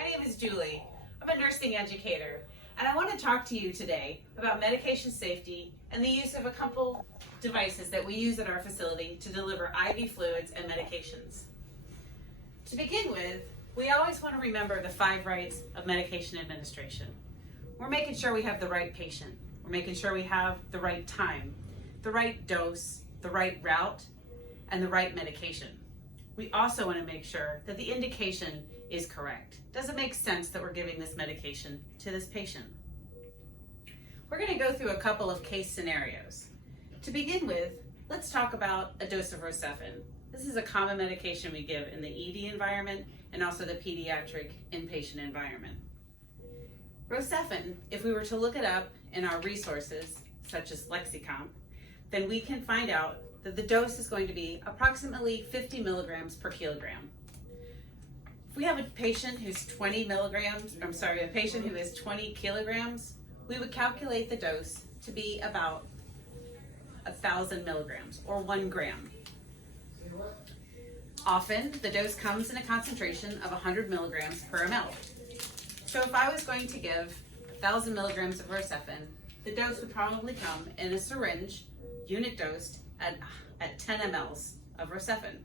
My name is Julie. I'm a nursing educator, and I want to talk to you today about medication safety and the use of a couple devices that we use at our facility to deliver IV fluids and medications. To begin with, we always want to remember the 5 rights of medication administration. We're making sure we have the right patient. We're making sure we have the right time, the right dose, the right route, and the right medication. We also want to make sure that the indication is correct. Does it make sense that we're giving this medication to this patient? We're going to go through a couple of case scenarios. To begin with, let's talk about a dose of Rocephin. This is a common medication we give in the ED environment and also the pediatric inpatient environment. Rocephin, if we were to look it up in our resources, such as Lexicomp, then we can find out that the dose is going to be approximately 50 milligrams per kilogram. If we have a patient who's 20 kilograms, we would calculate the dose to be about 1,000 milligrams or 1 gram. Often, the dose comes in a concentration of 100 milligrams per ml. So if I was going to give 1,000 milligrams of Rocephin, the dose would probably come in a syringe, unit dosed, at 10 mLs of Rocephin.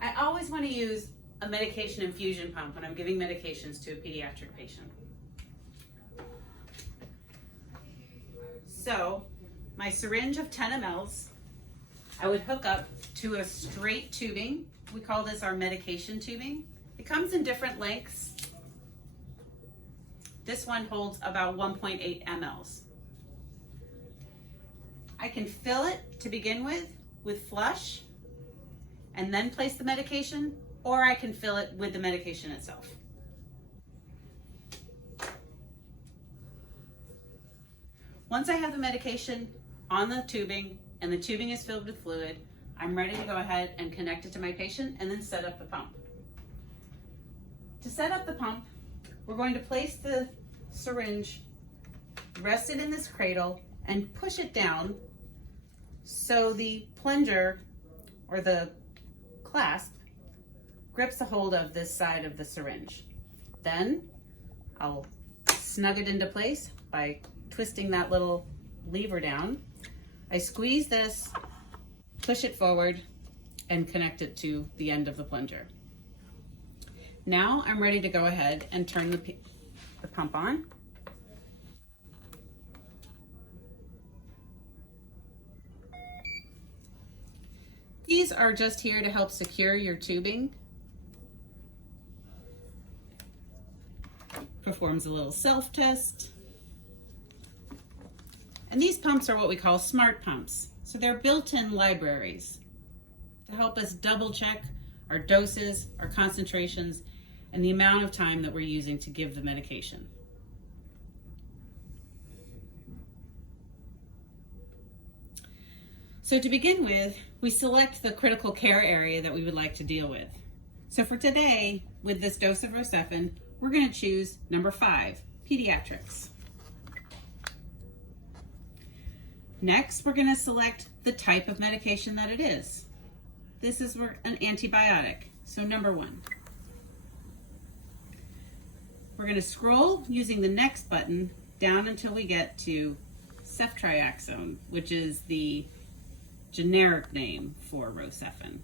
I always want to use a medication infusion pump when I'm giving medications to a pediatric patient. So, my syringe of 10 mLs, I would hook up to a straight tubing. We call this our medication tubing. It comes in different lengths. This one holds about 1.8 mLs. I can fill it to begin with flush, and then place the medication, or I can fill it with the medication itself. Once I have the medication on the tubing and the tubing is filled with fluid, I'm ready to go ahead and connect it to my patient and then set up the pump. To set up the pump, we're going to place the syringe, rest it in this cradle, and push it down so the plunger or the clasp grips a hold of this side of the syringe. Then I'll snug it into place by twisting that little lever down. I squeeze this, push it forward, and connect it to the end of the plunger. Now I'm ready to go ahead and turn the pump on. These are just here to help secure your tubing. Performs a little self-test. And these pumps are what we call smart pumps. So they're built-in libraries to help us double check our doses, our concentrations, and the amount of time that we're using to give the medication. So to begin with, we select the critical care area that we would like to deal with. So for today, with this dose of Rocephin, we're going to choose number 5, pediatrics. Next, we're going to select the type of medication that it is. This is an antibiotic, so number 1. We're going to scroll using the next button down until we get to ceftriaxone, which is the generic name for Rocephin.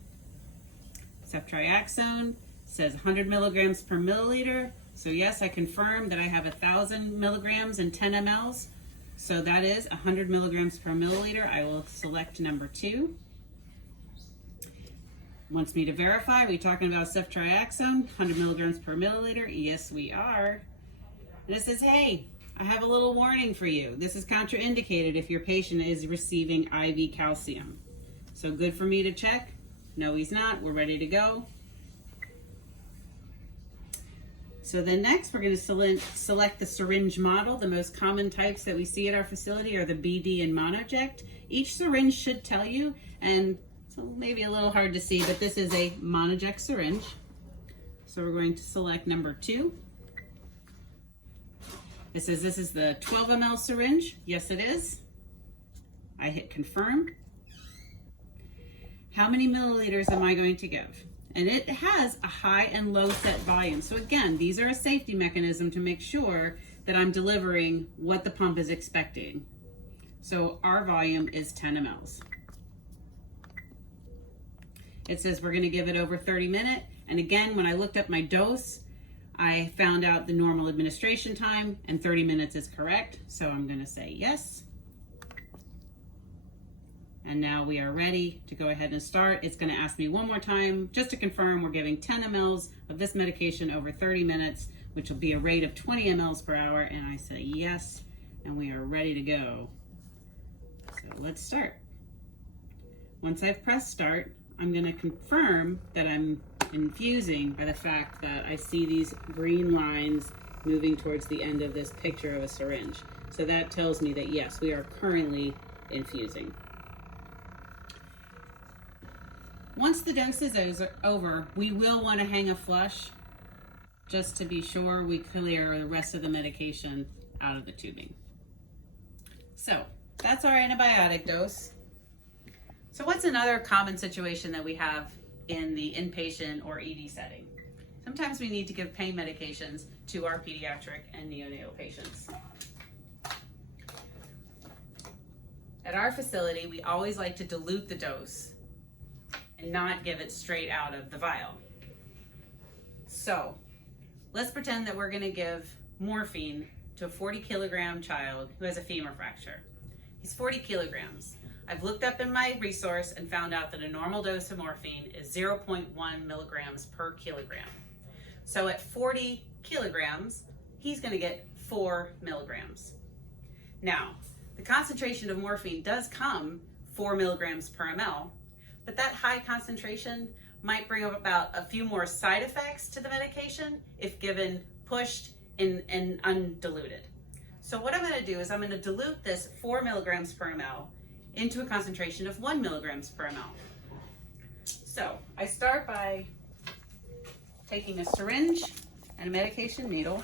Ceftriaxone says 100 milligrams per milliliter. So yes, I confirm that I have 1,000 milligrams and 10 mLs. So that is 100 milligrams per milliliter. I will select number 2. Wants me to verify, are we talking about ceftriaxone, 100 milligrams per milliliter? Yes, we are. And it says, hey, I have a little warning for you. This is contraindicated if your patient is receiving IV calcium. So good for me to check? No, he's not. We're ready to go. So then next, we're going to select the syringe model. The most common types that we see at our facility are the BD and monoject. Each syringe should tell you, and so maybe a little hard to see, but this is a monoject syringe. So we're going to select number 2. It says this is the 12 ml syringe. Yes, it is. I hit confirm. How many milliliters am I going to give? And it has a high and low set volume. So again, these are a safety mechanism to make sure that I'm delivering what the pump is expecting. So our volume is 10 mLs. It says we're going to give it over 30 minutes. And again, when I looked up my dose, I found out the normal administration time, and 30 minutes is correct. So I'm going to say yes. And now we are ready to go ahead and start. It's going to ask me one more time just to confirm we're giving 10 mLs of this medication over 30 minutes, which will be a rate of 20 mLs per hour. And I say yes, and we are ready to go. So let's start. Once I've pressed start, I'm going to confirm that I'm infusing by the fact that I see these green lines moving towards the end of this picture of a syringe. So that tells me that yes, we are currently infusing. Once the dose is over, we will want to hang a flush just to be sure we clear the rest of the medication out of the tubing. So that's our antibiotic dose. So what's another common situation that we have in the inpatient or ED setting? Sometimes we need to give pain medications to our pediatric and neonatal patients. At our facility, we always like to dilute the dose and not give it straight out of the vial. So let's pretend that we're going to give morphine to a 40-kilogram child who has a femur fracture. He's 40 kilograms. I've looked up in my resource and found out that a normal dose of morphine is 0.1 milligrams per kilogram. So at 40 kilograms, he's going to get 4 milligrams. Now, the concentration of morphine does come 4 milligrams per ml, but that high concentration might bring about a few more side effects to the medication if given pushed and undiluted. So what I'm going to do is I'm going to dilute this 4 milligrams per ml into a concentration of 1 milligrams per ml. So I start by taking a syringe and a medication needle,